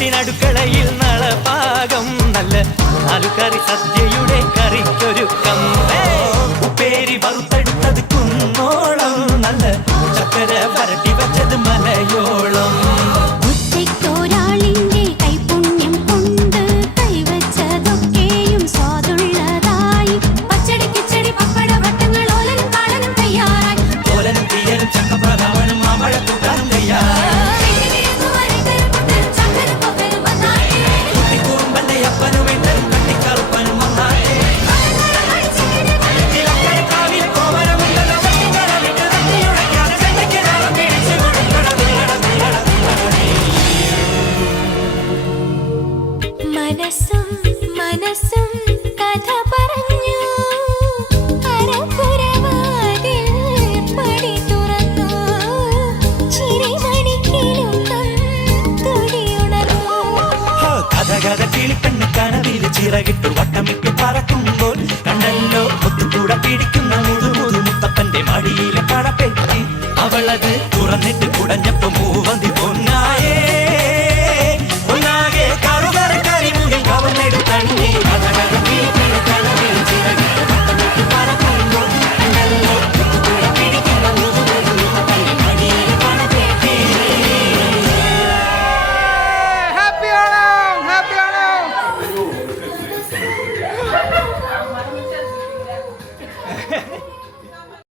വീട്ടിനടുക്കളയിൽ നളപാകം നല്ല നാലുകറി സദ്യയുടെ കറിക്കൊരുക്കം ഉപ്പേരി വറുത്തെടുത്തത് കുന്നോളം നല്ല ചക്കര വരട്ടി വെച്ചത് മലയോളം മനസ്സും കഥ പറഞ്ഞു അരപ്പുരവാതിൽ പടി തുറന്നു ചിരിമണിക്കിലുക്കം തുടിയുണർന്നു കഥ കിളിപ്പെണ്ണ് കനവിൽ ചിറകിട്ടു വട്ടമിട്ട് പറക്കുമ്പോൾ കണ്ടല്ലോ ഒത്തുകൂടെ പിടിക്കുന്ന മുതു മുത്തപ്പന്റെ മടിയിലെ പടപ്പെട്ടി അവളത് തുറന്നിട്ട് കുടഞ്ഞപ്പം